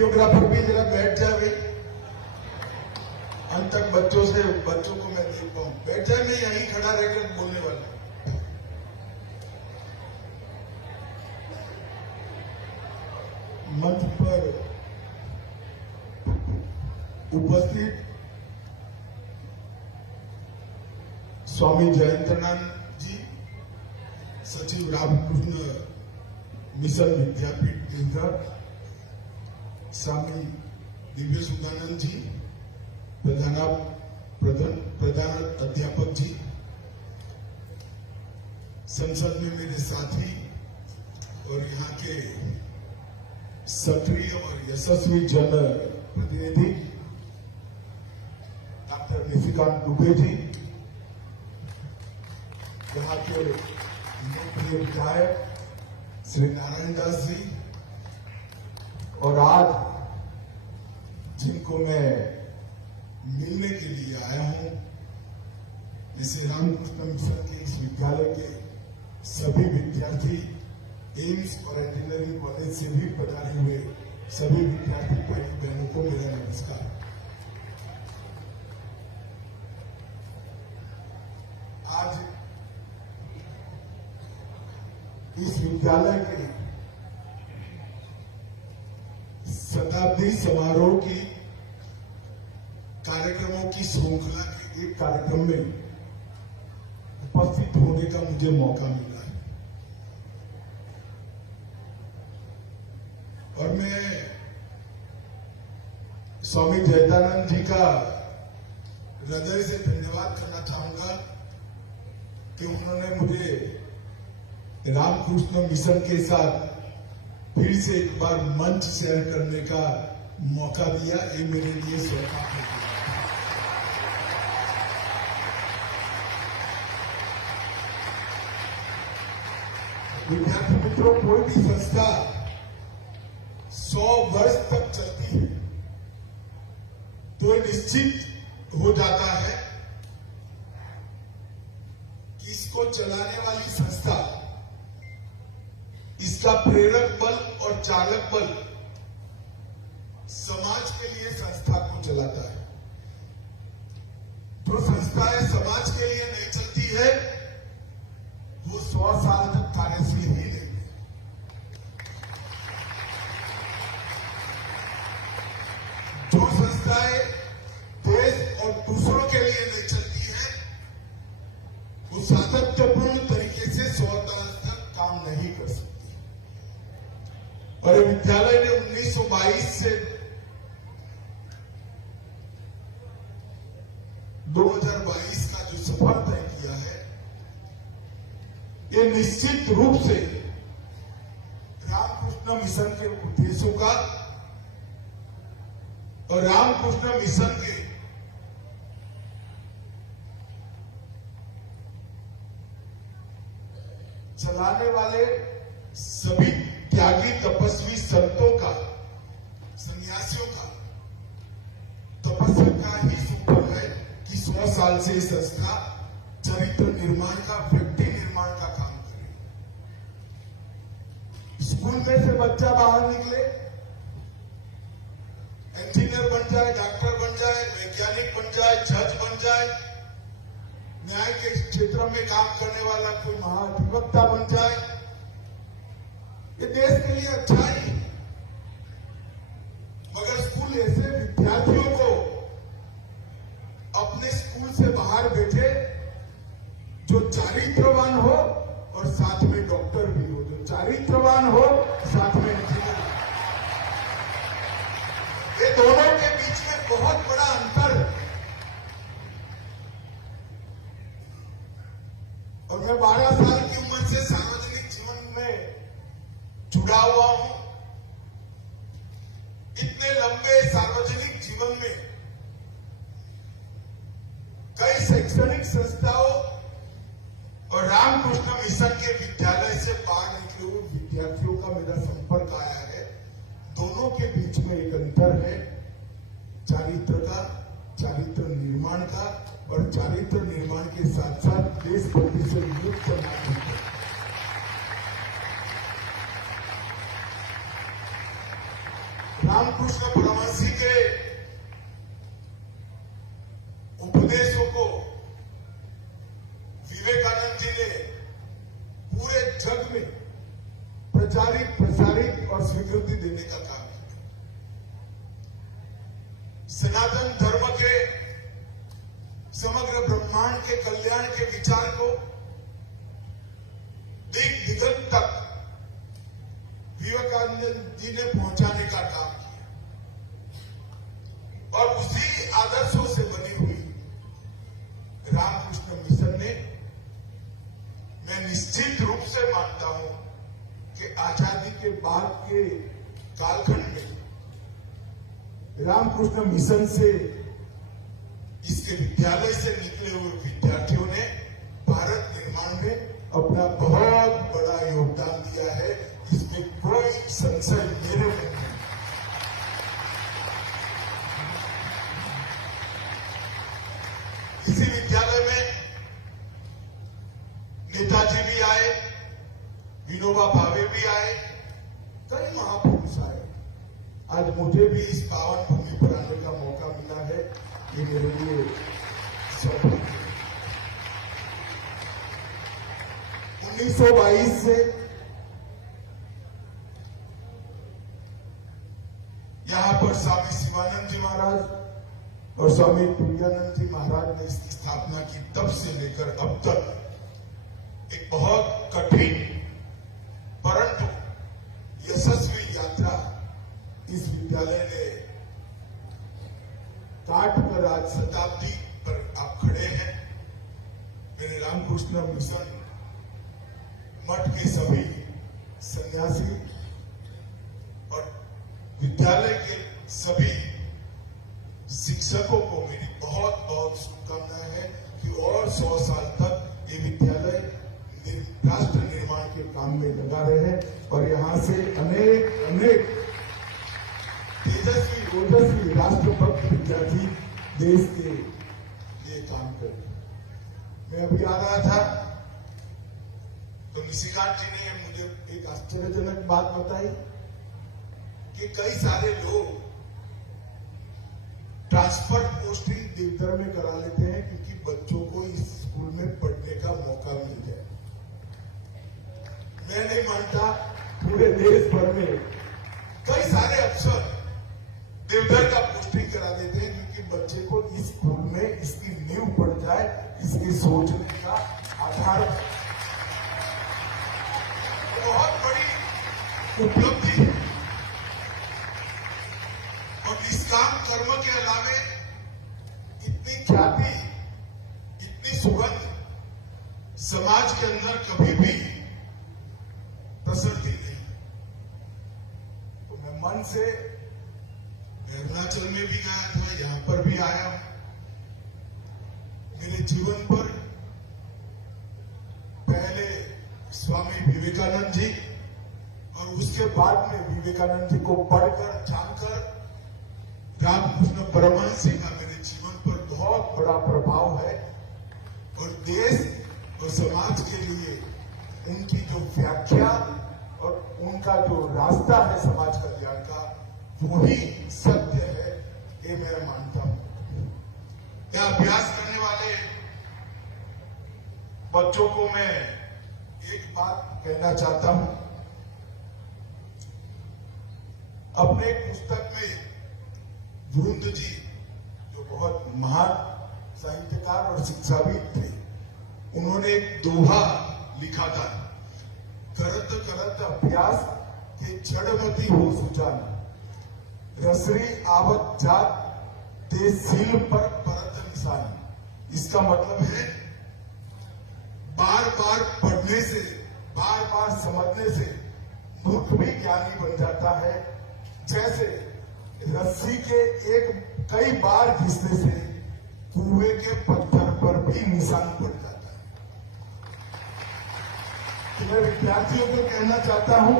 Videographer भी जरा बैठ जाए, अंत तक बच्चों को मैं देख पाऊं। बैठ जाए, मैं यहीं खड़ा रहकर बोलने वाला हूं। मंच पर उपस्थित स्वामी जयंतानंद जी, सचिव रामकृष्ण मिशन विद्यापीठ देवघर, स्वामी दिव्य सुखानंद जी, प्रधान अध्यापक जी, संसद में मेरे साथी और यहाँ के सक्रिय और यशस्वी जन प्रतिनिधि डॉक्टर निशिकांत दुबे जी, यहाँ के लोकप्रिय विधायक श्री नारायण दास जी, और आज जिनको मैं मिलने के लिए आया हूं, जैसे रामकृष्ण मिशन के इस विद्यालय के सभी विद्यार्थी, एम्स और इंजीनियरिंग कॉलेज से भी पधारे हुए सभी विद्यार्थी भाई बहनों को मेरा नमस्कार। आज इस विद्यालय के शताब्दी समारोह की कार्यक्रमों की श्रृंखला के एक कार्यक्रम में उपस्थित होने का मुझे मौका मिला है, और मैं स्वामी जयंतानंद जी का हृदय से धन्यवाद करना चाहूंगा कि उन्होंने मुझे रामकृष्ण मिशन के साथ फिर से एक बार मंच शेयर करने का मौका दिया। ये मेरे लिए सौभाग्य है। विद्यार्थी मित्रों, कोई भी संस्था 100 वर्ष तक चलती है तो निश्चित हो जाता है कि इसको चलाने वाली संस्था, इसका प्रेरक बल और चालक बल समाज के लिए संस्था को चलाता है। जो संस्थाएं समाज के लिए नहीं चलती है वो 100 साल तक कार्यशील ही नहीं है। जो संस्थाएं देश और दूसरों के लिए नहीं चलती है वो सातत्यपूर्ण तरीके से 100 साल तक काम नहीं कर सकती। और विद्यालय ने 1922 से 2022 का जो सफर तय किया है, ये निश्चित रूप से रामकृष्ण मिशन के उद्देश्यों का और रामकृष्ण मिशन के चलाने वाले सभी त्यागी तपस्वी संतों का, सन्यासियों का तपस्या का ही सुफल है कि 100 साल से संस्था चरित्र निर्माण का, व्यक्ति निर्माण का काम करे। स्कूल में से बच्चा बाहर निकले, इंजीनियर बन जाए, डॉक्टर बन जाए, वैज्ञानिक बन जाए, जज बन जाए, न्याय के क्षेत्र में काम करने वाला कोई महाधिवक्ता बन जाए, ये देश के लिए अच्छा ही। मगर स्कूल ऐसे विद्यार्थियों को अपने स्कूल से बाहर बैठे जो चारित्रवान हो और साथ में डॉक्टर भी हो, जो चारित्रवान हो साथ में इंजीनियर। ये दोनों के बीच में बहुत बड़ा अंतर है। और मैं 12 साल की उम्र से सार्वजनिक जीवन में जुड़ा हुआ हूं। इतने लंबे सार्वजनिक जीवन में कई शैक्षणिक संस्थाओं और रामकृष्ण मिशन के विद्यालय से बाहर निकले हुए विद्यार्थियों का मेरा संपर्क आया है। दोनों के बीच में एक अंतर है, चारित्र का, चारित्र निर्माण का, और चारित्र निर्माण के साथ साथ देशभक्ति से युक्त नागरिक है। रामकृष्ण रामकृष्ण परमहंस जी के उपदेशों को विवेकानंद जी ने पूरे जग में प्रचारित और स्वीकृति देने का काम किया। सनातन धर्म के समग्र ब्रह्मांड के कल्याण के विचार को दिग दिगंत तक विवेकानंद जी ने पहुंचाने का काम किया और उसी आदर्शों से बनी हुई रामकृष्ण मिशन ने, मैं निश्चित रूप से मानता हूं कि आजादी के बाद के कालखंड में रामकृष्ण मिशन से, इसके विद्यालय से निकले हुए विद्यार्थियों ने भारत निर्माण में अपना बहुत बड़ा योगदान दिया है। इसमें कोई संशय मेरे में नहीं। इसी विद्यालय में नेताजी भी आए, विनोबा भावे भी आए, कई महापुरुष आए। आज मुझे भी इस पावन भूमि पर आने का मौका मिला है, ये मेरे लिए सौभाग्य है। 1922 से यहां पर स्वामी शिवानंद जी महाराज और स्वामी तुरानंद जी महाराज ने इसकी स्थापना की। तब से लेकर अब तक एक बहुत कठिन परंतु यशस्वी यात्रा इस विद्यालय ने काट कर आज शताब्दी पर आप खड़े हैं। मेरे रामकृष्ण मिशन मठ के सभी सन्यासी और विद्यालय के सभी शिक्षकों को मेरी बहुत बहुत शुभकामनाएं हैं कि और 100 साल तक ये विद्यालय राष्ट्र निर्माण के काम में लगा रहे और यहां से अनेक तेजस्वी ओजस्वी राष्ट्रभक्त विद्यार्थी देश के लिए काम करें। मैं अभी आ रहा था तो निशिकांत जी ने मुझे एक आश्चर्यजनक बात बताई कि कई सारे लोग ट्रांसफर पोस्टिंग देवघर में करा लेते हैं क्योंकि बच्चों को इस स्कूल में पढ़ने का मौका मिल जाए। मैं नहीं मानता, पूरे देश भर में कई सारे अफसर देवघर का पोस्टिंग करा देते हैं क्योंकि बच्चे को इस स्कूल में इसकी नींव पड़ जाए, इसकी सोचने का आधार बहुत बड़ी उपलब्धि है। और निष्काम कर्म के अलावे इतनी ख्याति, इतनी सुगंध समाज के अंदर कभी भी प्रसरती नहीं। तो मैं मन से अरुणाचल में भी गया था, यहां पर भी आया। मेरे जीवन पर पहले स्वामी विवेकानंद जी और उसके बाद में विवेकानंद जी को पढ़कर जानकर रामकृष्ण परमहंस जी का मेरे जीवन पर बहुत बड़ा प्रभाव है और देश और समाज के लिए उनकी जो व्याख्या और उनका जो रास्ता है समाज कल्याण का, वो ही सत्य है, ये मैं मानता हूं। यह अभ्यास करने वाले बच्चों को मैं एक बात कहना चाहता हूं। अपने एक पुस्तक में वरुण जी, जो बहुत महान साहित्यकार और शिक्षाविद थे, उन्होंने एक दोहा लिखा था, करत करत अभ्यास के जड़मती हो सुजान, रसरी आवत जात ते सील पर परत निशान। इसका मतलब है बार बार पढ़ने से, बार बार समझने से मूर्ख भी ज्ञानी बन जाता है। जैसे रस्सी के कई बार घिसने से कुएं के पत्थर पर भी निशान पड़ जाता है। तो मैं विद्यार्थियों को कहना चाहता हूं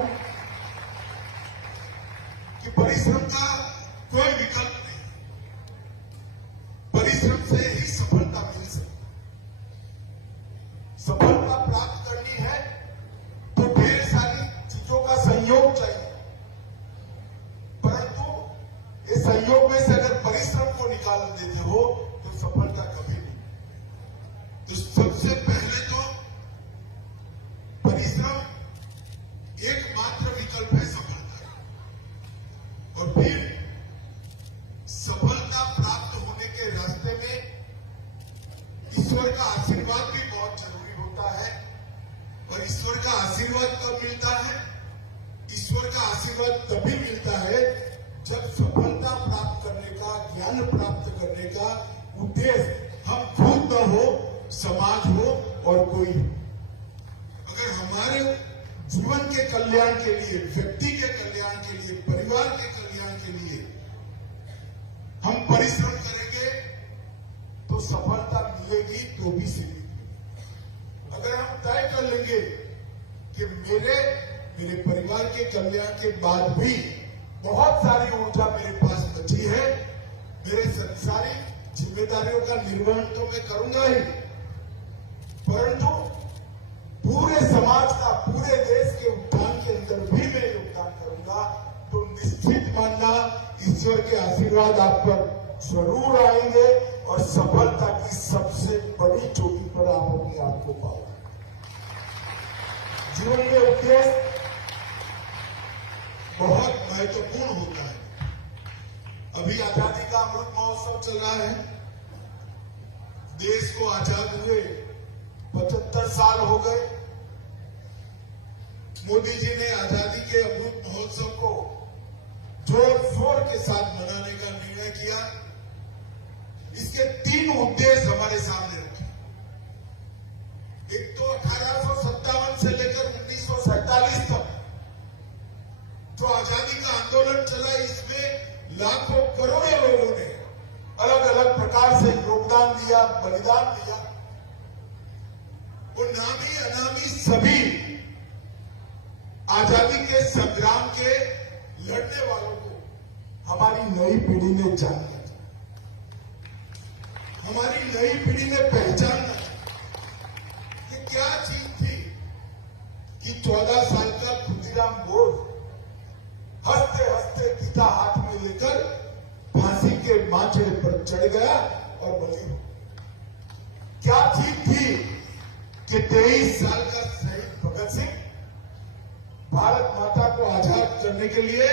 कि परिश्रम का कोई विकल्प नहीं, परिश्रम से ही सफलता मिल सकती। सफलता प्राप्त करनी है तो ढेर सारी चीजों का संयोग चाहिए, परंतु ईश्वर का आशीर्वाद भी बहुत जरूरी होता है। और ईश्वर का आशीर्वाद कब मिलता है? ईश्वर का आशीर्वाद तभी मिलता है जब सफलता प्राप्त करने का, ज्ञान प्राप्त करने का उद्देश्य हम खुद न हो, समाज हो और कोई हो। अगर हमारे जीवन के कल्याण के लिए, व्यक्ति के कल्याण के लिए, परिवार के कल्याण के लिए हम परिश्रम करेंगे तो सफलता मिलेगी, तो भी सीमित। अगर हम तय कर लेंगे कि मेरे परिवार के कल्याण के बाद भी बहुत सारी ऊर्जा मेरे पास बची है, मेरे संसारिक जिम्मेदारियों का निर्वहन तो मैं करूंगा ही, परंतु पूरे समाज का, पूरे देश के उत्थान के अंदर भी मैं योगदान करूंगा, तो निश्चित मानना ईश्वर के आशीर्वाद आप पर जरूर आएंगे और सफलता की सबसे बड़ी चोटी पर आप अपने आप को पाओगे। जीवन में उद्देश्य बहुत महत्वपूर्ण होता है। अभी आजादी का अमृत महोत्सव चल रहा है। देश को आजाद हुए 75 साल हो गए। मोदी जी ने आजादी के अमृत महोत्सव को जोर शोर के साथ मनाने का निर्णय किया। इसके 3 उद्देश्य हमारे सामने रखे। एक तो 1857 से लेकर 1947 तक जो आजादी का आंदोलन चला, इसमें लाखों करोड़ों लोगों ने अलग अलग प्रकार से योगदान दिया, बलिदान दिया। वो नामी अनामी सभी आजादी के संग्राम के लड़ने वालों को हमारी नई पीढ़ी ने जानना, हमारी नई पीढ़ी ने पहचानना कि क्या चीज थी कि 14 साल का खुदीराम बोस हंसते हंसते गीता हाथ में लेकर फांसी के माचड़े पर चढ़ गया और बलि हो। क्या चीज थी कि 23 साल का शहीद भगत सिंह भारत माता को आजाद करने के लिए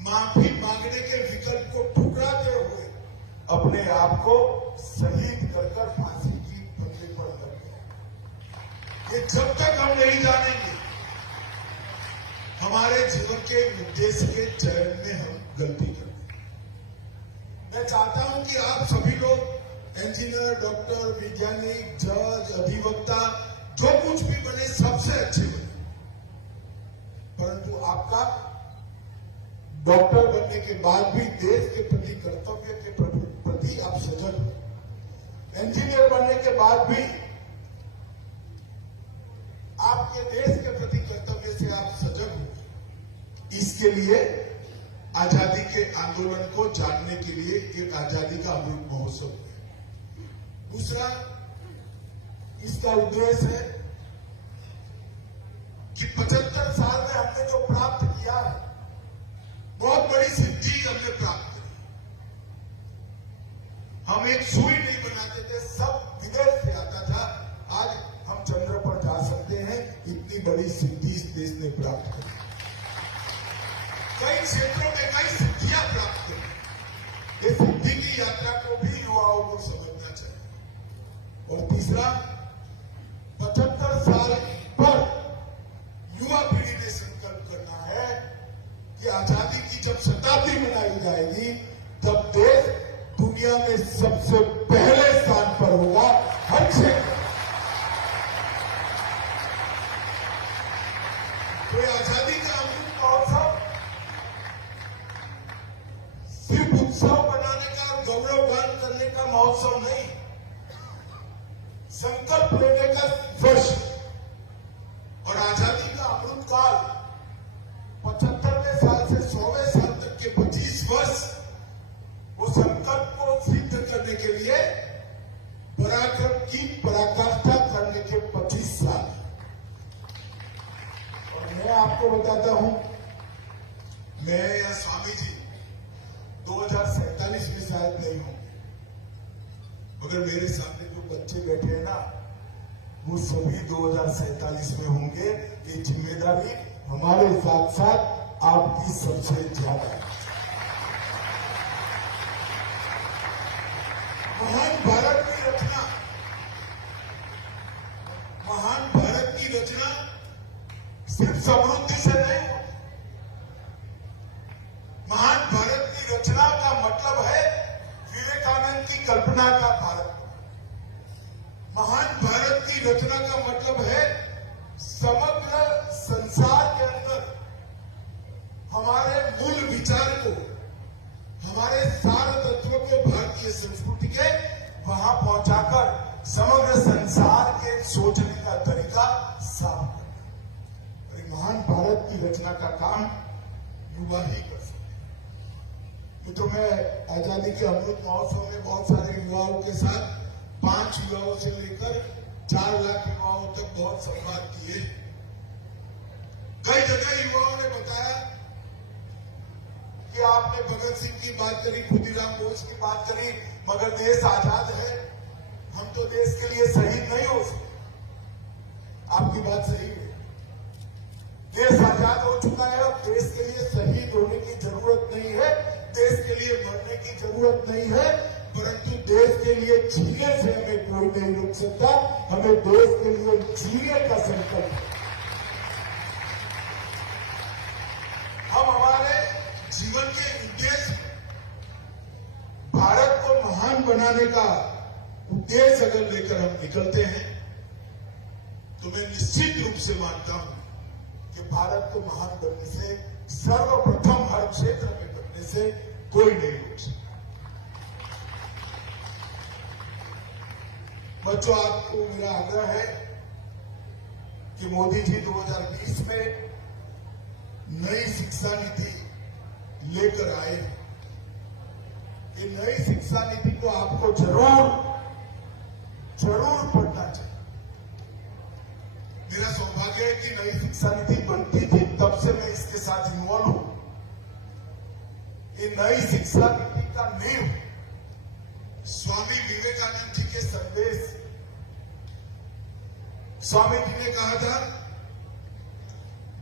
माफी मांगने के विकल्प को ठुकराते हुए अपने आप को शहीद कर फांसी की फंदे पर लग गया। ये जब तक हम नहीं जानेंगे, हमारे जीवन के उद्देश्य के चयन में हम गलती करते। मैं चाहता हूं कि आप सभी लोग इंजीनियर, डॉक्टर, वैज्ञानिक, जज, अधिवक्ता, जो कुछ भी बने, सबसे अच्छे बने, परंतु आपका डॉक्टर बनने के बाद भी देश के प्रति, कर्तव्य के प्रति आप सजग हो। इंजीनियर बनने के बाद भी आपके देश के प्रति कर्तव्य से आप सजग हो। इसके लिए आजादी के आंदोलन को जानने के लिए एक आजादी का अमृत महोत्सव है। दूसरा इसका उद्देश्य है कि 75 साल में हमने जो प्राप्त किया है, बहुत बड़ी सिद्धि हमने प्राप्त की। हम एक सुई नहीं बनाते थे, सब विदेश से आता था। आज हम चंद्र पर जा सकते हैं। इतनी बड़ी सिद्धि इस देश ने प्राप्त की। कई क्षेत्रों में कई सिद्धियां प्राप्त की। इस सिद्धि की यात्रा को भी युवाओं को समझना चाहिए। और तीसरा, 75 साल पर युवा पीढ़ी ने संकल्प करना है कि आजादी की जब शताब्दी मनाई जाएगी, तब देश दुनिया में सबसे पहले स्थान पर होगा हर क्षेत्र। तो आजादी का अमृत महोत्सव सिर्फ उत्सव बनाने का, गौरवगान करने का महोत्सव नहीं, संकल्प लेने का वर्ष। और आजादी का अमृत काल 75वें साल से 100वें साल तक के 25 वर्ष, वो संकल्प को सिद्ध करने के लिए पराक्रम की पराकाष्ठा करने के 25 साल। और मैं आपको बताता हूं, मैं या स्वामी जी 2047 में शायद नहीं होंगे, मगर मेरे सामने जो बच्चे बैठे हैं ना, वो सभी 2047 में होंगे। ये जिम्मेदारी हमारे साथ साथ आपकी सबसे ज्यादा है। महान भारत की रचना सिर्फ समृद्धि से नहीं होती। महान भारत की रचना का मतलब है विवेकानंद की कल्पना का भारत। महान भारत की रचना का मतलब है समग्र संसार के अंदर हमारे मूल विचार को, हमारे सार तत्वों को, भारतीय संस्कृति के वहां पहुंचाकर समग्र संसार के सोचने का तरीका साफ करना। और महान भारत की रचना का काम युवा ही कर सकते। तो मैं आजादी के अमृत महोत्सव में बहुत सारे युवाओं के साथ 5 युवाओं से लेकर 4 लाख युवाओं तक बहुत संवाद किए। कई जगह युवाओं ने बताया कि आपने भगत सिंह की बात करी, खुदीराम बोस की बात करी, मगर देश आजाद है, हम तो देश के लिए शहीद नहीं हो सकते। आपकी बात सही है, देश आजाद हो चुका है, अब देश के लिए शहीद होने की जरूरत नहीं है, देश के लिए मरने की जरूरत नहीं है, परंतु देश के लिए जीने से हमें कोई नहीं रोक सकता। हमें देश के लिए जीने का संकल्प है। हम हमारे जीवन के उद्देश्य, भारत को महान बनाने का उद्देश्य अगर लेकर हम निकलते हैं तो मैं निश्चित रूप से मानता हूं कि भारत को महान बनने से, सर्वप्रथम हर क्षेत्र में बनने से कोई नहीं रोक सकता। बच्चों, आपको मेरा आग्रह है कि मोदी जी 2020 में नई शिक्षा नीति लेकर आए। ये नई शिक्षा नीति को आपको जरूर पढ़ना चाहिए। मेरा सौभाग्य है कि नई शिक्षा नीति बनती थी, तब से मैं इसके साथ इन्वॉल्व हूं। ये नई शिक्षा नीति का नींव स्वामी विवेकानंद जी के संदेश। स्वामी जी ने कहा था,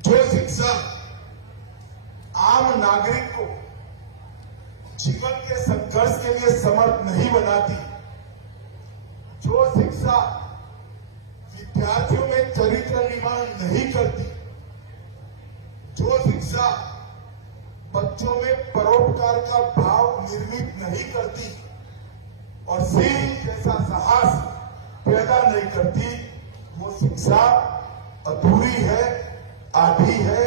जो शिक्षा आम नागरिक को जीवन के संघर्ष के लिए समर्थ नहीं बनाती, जो शिक्षा विद्यार्थियों में चरित्र निर्माण नहीं करती, जो शिक्षा बच्चों में परोपकार का भाव निर्मित नहीं करती और सिंह जैसा साहस पैदा नहीं करती, वो शिक्षा अधूरी है, आधी है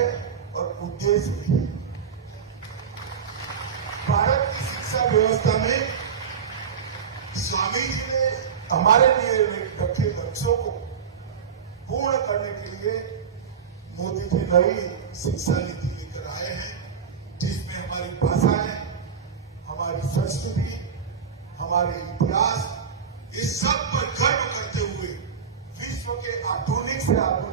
और उद्देश्य भी है। भारत की शिक्षा व्यवस्था में स्वामी जी ने हमारे लिए रखे लक्ष्यों को पूर्ण करने के लिए मोदी जी नई शिक्षा नीति लेकर आए हैं, जिसमें हमारी भाषाएं, हमारी संस्कृति, हमारे इतिहास, इस सब पर गर्व करते हुए विश्व के आधुनिक से आधुनिक